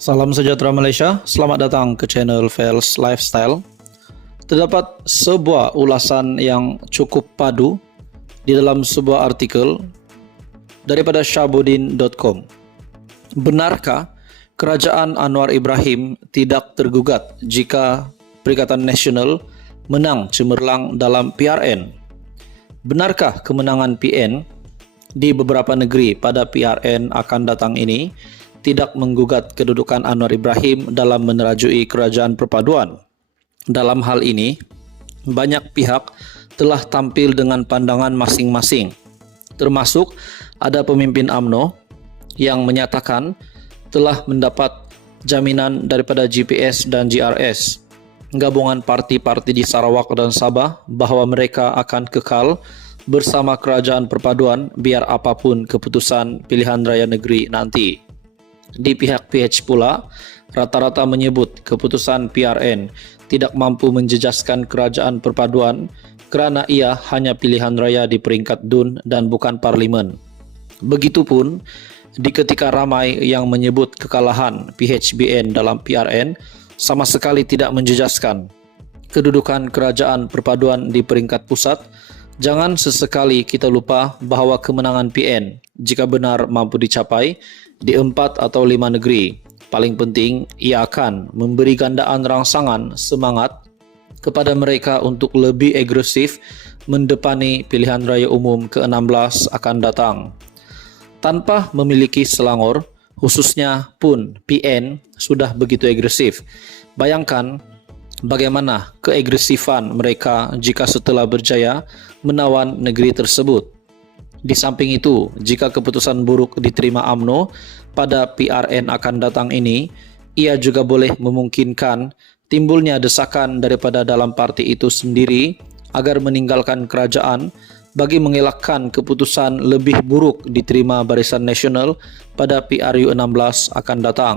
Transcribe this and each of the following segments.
Salam sejahtera Malaysia, selamat datang ke channel Fels Lifestyle. Terdapat sebuah ulasan yang cukup padu di dalam sebuah artikel daripada Syahabudin.com. Benarkah kerajaan Anwar Ibrahim tidak tergugat jika Perikatan Nasional menang cemerlang dalam PRN? Benarkah kemenangan PN di beberapa negeri pada PRN akan datang ini tidak menggugat kedudukan Anwar Ibrahim dalam menerajui kerajaan perpaduan? Dalam hal ini, banyak pihak telah tampil dengan pandangan masing-masing. Termasuk ada pemimpin UMNO yang menyatakan telah mendapat jaminan daripada GPS dan GRS, gabungan parti-parti di Sarawak dan Sabah, bahawa mereka akan kekal bersama kerajaan perpaduan biar apapun keputusan pilihan raya negeri nanti. Di pihak PH pula, rata-rata menyebut keputusan PRN tidak mampu menjejaskan kerajaan perpaduan kerana ia hanya pilihan raya di peringkat DUN dan bukan parlimen. Begitupun, di ketika ramai yang menyebut kekalahan PHBN dalam PRN sama sekali tidak menjejaskan kedudukan kerajaan perpaduan di peringkat pusat, jangan sesekali kita lupa bahawa kemenangan PN, jika benar mampu dicapai, di 4 atau 5 negeri, paling penting ia akan memberi gandaan rangsangan semangat kepada mereka untuk lebih agresif mendepani pilihan raya umum ke-16 akan datang. Tanpa memiliki Selangor, khususnya pun PN sudah begitu agresif. Bayangkan bagaimana keagresifan mereka jika setelah berjaya menawan negeri tersebut. Di samping itu, jika keputusan buruk diterima UMNO pada PRN akan datang ini, ia juga boleh memungkinkan timbulnya desakan daripada dalam parti itu sendiri agar meninggalkan kerajaan bagi mengelakkan keputusan lebih buruk diterima Barisan Nasional pada PRU 16 akan datang.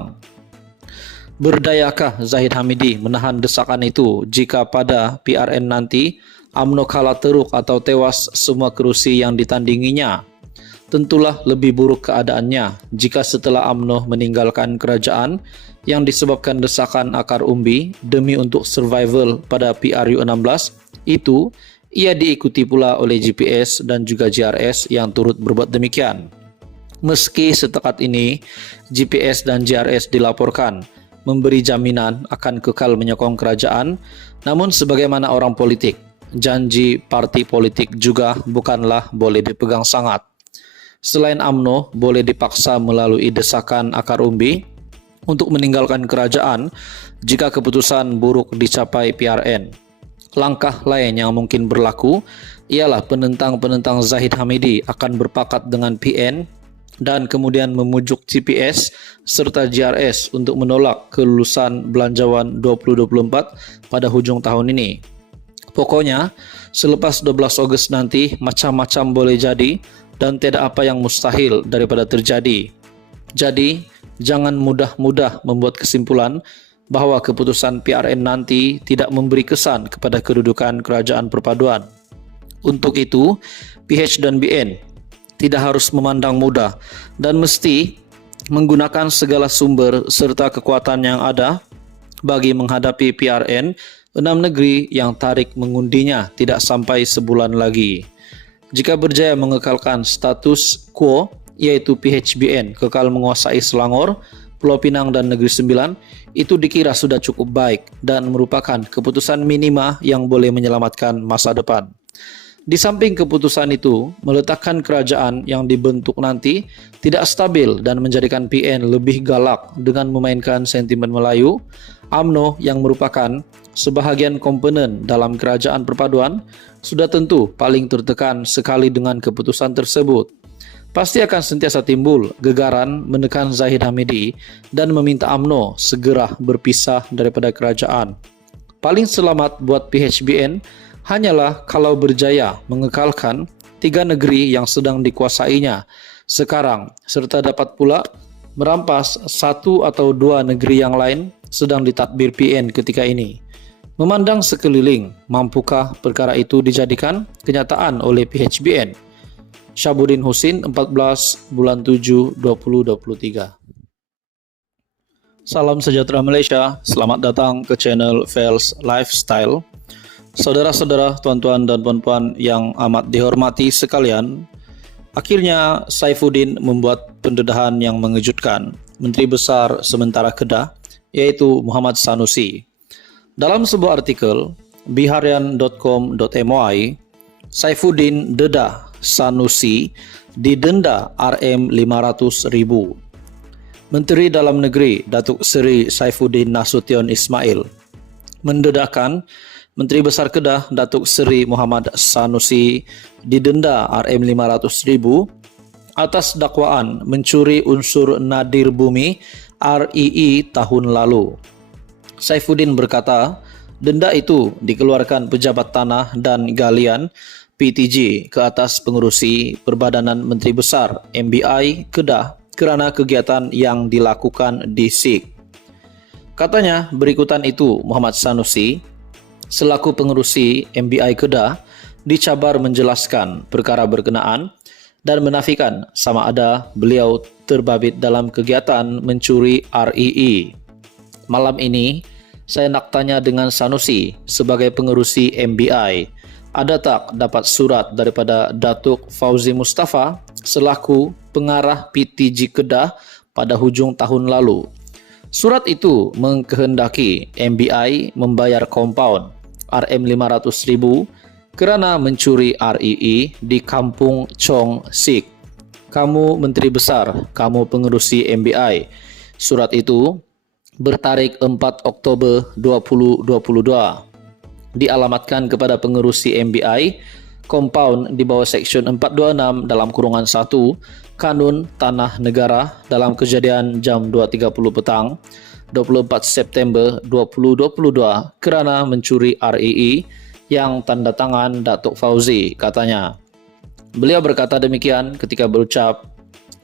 Berdayakah Zahid Hamidi menahan desakan itu jika pada PRN nanti UMNO kalah teruk atau tewas semua kerusi yang ditandinginya? Tentulah lebih buruk keadaannya jika setelah UMNO meninggalkan kerajaan yang disebabkan desakan akar umbi demi untuk survival pada PRU 16 itu, ia diikuti pula oleh GPS dan juga GRS yang turut berbuat demikian. Meski setakat ini GPS dan GRS dilaporkan memberi jaminan akan kekal menyokong kerajaan, namun sebagaimana orang politik, janji parti politik juga bukanlah boleh dipegang sangat. Selain UMNO boleh dipaksa melalui desakan akar umbi untuk meninggalkan kerajaan jika keputusan buruk dicapai PRN. Langkah lain yang mungkin berlaku ialah penentang-penentang Zahid Hamidi akan berpakat dengan PN dan kemudian memujuk GPS serta GRS untuk menolak kelulusan Belanjawan 2024 pada hujung tahun ini. Pokoknya, selepas 12 Ogos nanti, macam-macam boleh jadi dan tidak apa yang mustahil daripada terjadi. Jadi, jangan mudah-mudah membuat kesimpulan bahawa keputusan PRN nanti tidak memberi kesan kepada kedudukan kerajaan perpaduan. Untuk itu, PH dan BN tidak harus memandang mudah dan mesti menggunakan segala sumber serta kekuatan yang ada bagi menghadapi PRN 6 negeri yang tarik mengundinya tidak sampai sebulan lagi. Jika berjaya mengekalkan status quo, yaitu PHBN kekal menguasai Selangor, Pulau Pinang dan Negeri Sembilan, itu dikira sudah cukup baik dan merupakan keputusan minima yang boleh menyelamatkan masa depan. Di samping keputusan itu, meletakkan kerajaan yang dibentuk nanti tidak stabil dan menjadikan PN lebih galak dengan memainkan sentimen Melayu, UMNO yang merupakan sebahagian komponen dalam kerajaan perpaduan sudah tentu paling tertekan sekali dengan keputusan tersebut. Pasti akan sentiasa timbul gegaran menekan Zahid Hamidi dan meminta UMNO segera berpisah daripada kerajaan. Paling selamat buat PHBN hanyalah kalau berjaya mengekalkan 3 negeri yang sedang dikuasainya sekarang serta dapat pula merampas 1 atau 2 negeri yang lain sedang ditadbir PN ketika ini. Memandang sekeliling, mampukah perkara itu dijadikan kenyataan oleh PHBN? Syahabudin Husin, 14 bulan 7 2023. Salam sejahtera Malaysia, selamat datang ke channel Fels Lifestyle. Saudara-saudara, tuan-tuan dan puan-puan yang amat dihormati sekalian, akhirnya Saifuddin membuat pendedahan yang mengejutkan Menteri Besar sementara Kedah, yaitu Muhammad Sanusi. Dalam sebuah artikel biharian.com.my, Saifuddin dedah Sanusi didenda Rm500.000. Menteri Dalam Negeri Datuk Seri Saifuddin Nasution Ismail mendedahkan Menteri Besar Kedah Datuk Seri Muhammad Sanusi didenda Rm500.000 atas dakwaan mencuri unsur nadir bumi RII tahun lalu. Saifuddin berkata, denda itu dikeluarkan Pejabat Tanah dan Galian PTG ke atas pengerusi Perbadanan Menteri Besar MBI Kedah kerana kegiatan yang dilakukan di SIG. Katanya, berikutan itu Muhammad Sanusi selaku pengerusi MBI Kedah dicabar menjelaskan perkara berkenaan dan menafikan sama ada beliau terbabit dalam kegiatan mencuri RII. Malam ini, saya nak tanya dengan Sanusi sebagai pengerusi MBI, ada tak dapat surat daripada Datuk Fauzi Mustafa selaku pengarah PTG Kedah pada hujung tahun lalu? Surat itu mengkehendaki MBI membayar kompaun Rm500.000 kerana mencuri RII di Kampung Chong Sik. Kamu Menteri Besar, kamu pengerusi MBI. Surat itu bertarik 4 Oktober 2022. Dialamatkan kepada pengerusi MBI, kompaun di bawah Seksyen 426 dalam kurungan 1 Kanun Tanah Negara dalam kejadian jam 2.30 petang 24 September 2022 kerana mencuri RII yang tanda tangan Datuk Fauzi, katanya. Beliau berkata demikian ketika berucap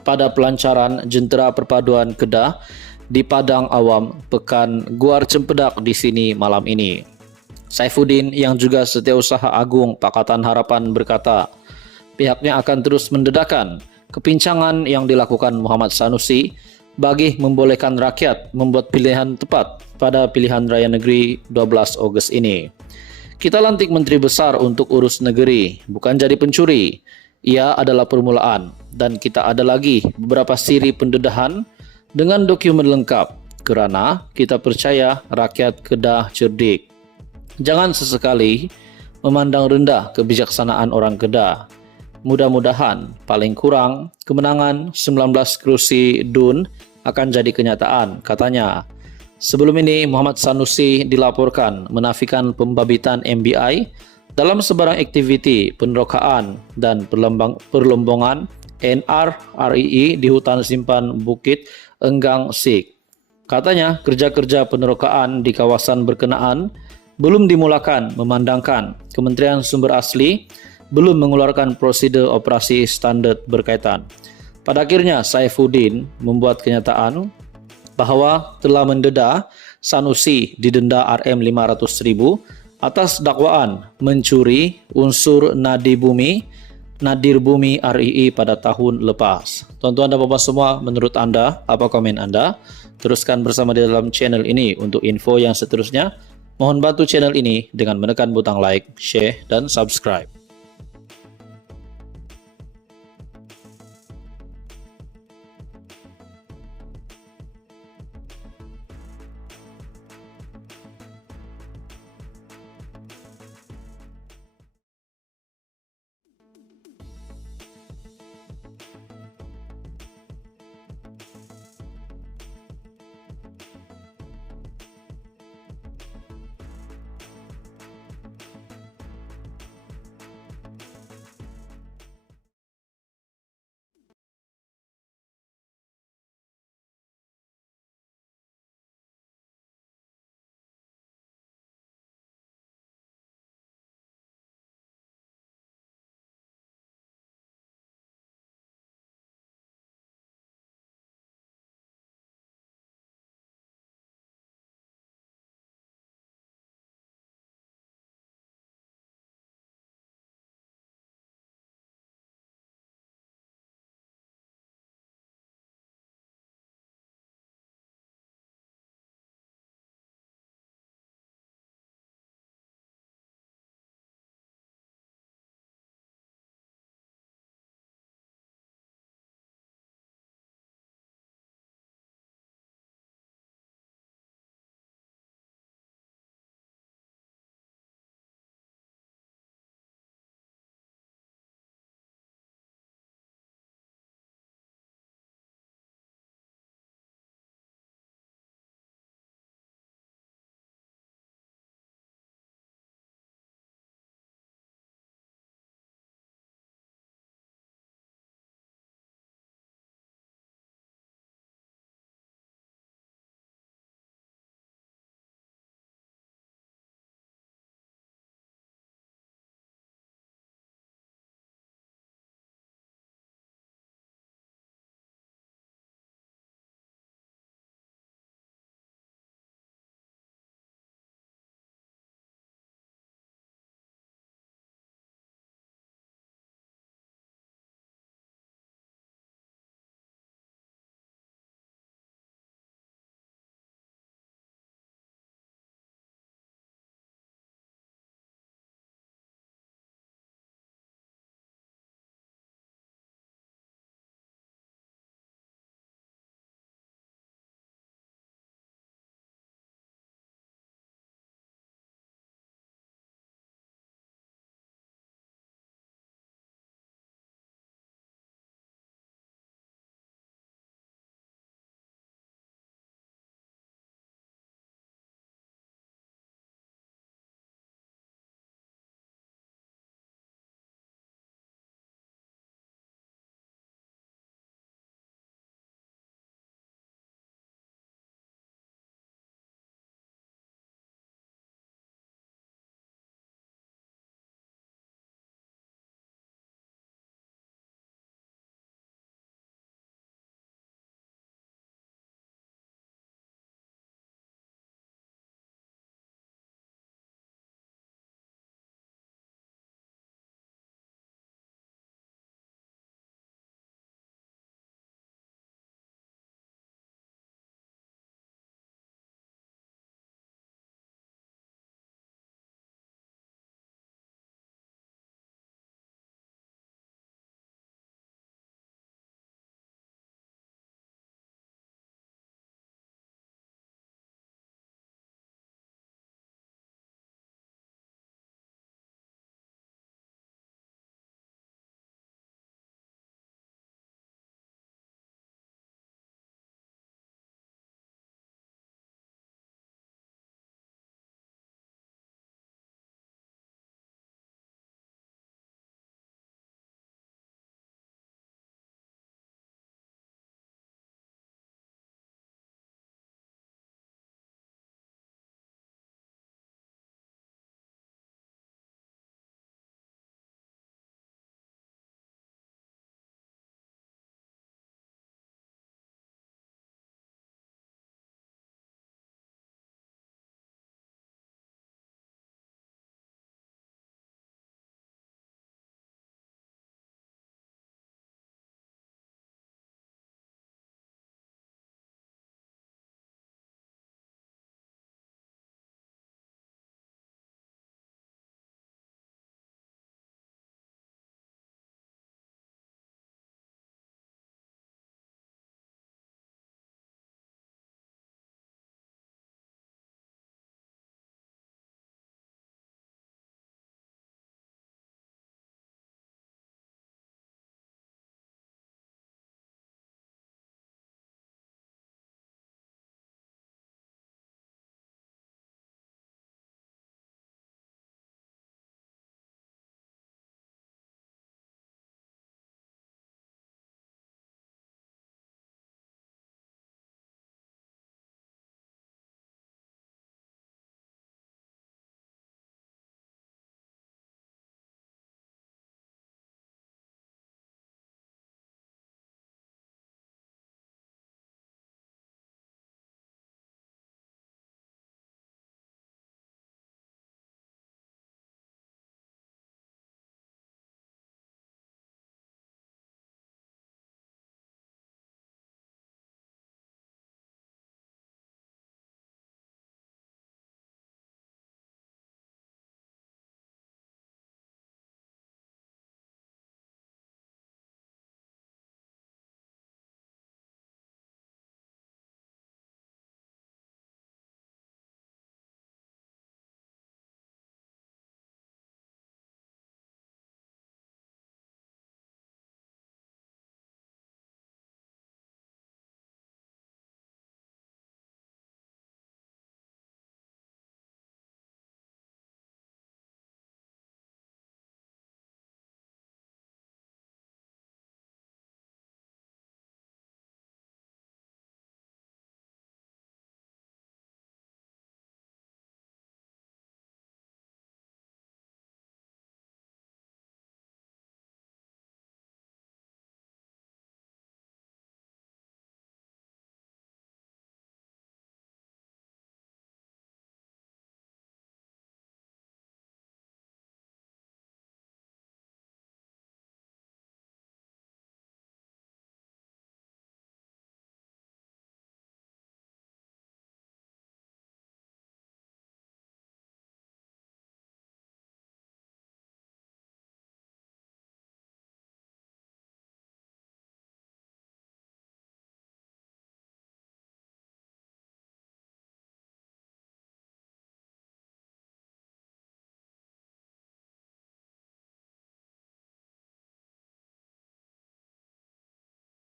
pada pelancaran Jentera Perpaduan Kedah di Padang Awam Pekan Guar Cempedak di sini malam ini. Saifuddin yang juga Setiausaha Agung Pakatan Harapan berkata, pihaknya akan terus mendedahkan kepincangan yang dilakukan Muhammad Sanusi bagi membolehkan rakyat membuat pilihan tepat pada pilihan raya negeri 12 Ogos ini. Kita lantik Menteri Besar untuk urus negeri, bukan jadi pencuri. Ia adalah permulaan dan kita ada lagi beberapa siri pendedahan dengan dokumen lengkap kerana kita percaya rakyat Kedah cerdik. Jangan sesekali memandang rendah kebijaksanaan orang Kedah. Mudah-mudahan paling kurang kemenangan 19 kerusi DUN akan jadi kenyataan, katanya. Sebelum ini Muhammad Sanusi dilaporkan menafikan pembabitan MBI dalam sebarang aktiviti penerokaan dan perlombongan NRII di hutan simpan Bukit Enggang Sik. Katanya kerja-kerja penerokaan di kawasan berkenaan belum dimulakan memandangkan Kementerian Sumber Asli belum mengeluarkan prosedur operasi standard berkaitan. Pada akhirnya Saifuddin membuat kenyataan bahawa telah mendedah Sanusi didenda Rm500.000 atas dakwaan mencuri unsur nadir bumi RII pada tahun lepas. Tuan-tuan dan puan-puan semua, menurut anda, apa komen anda? Teruskan bersama di dalam channel ini untuk info yang seterusnya. Mohon bantu channel ini dengan menekan butang like, share dan subscribe.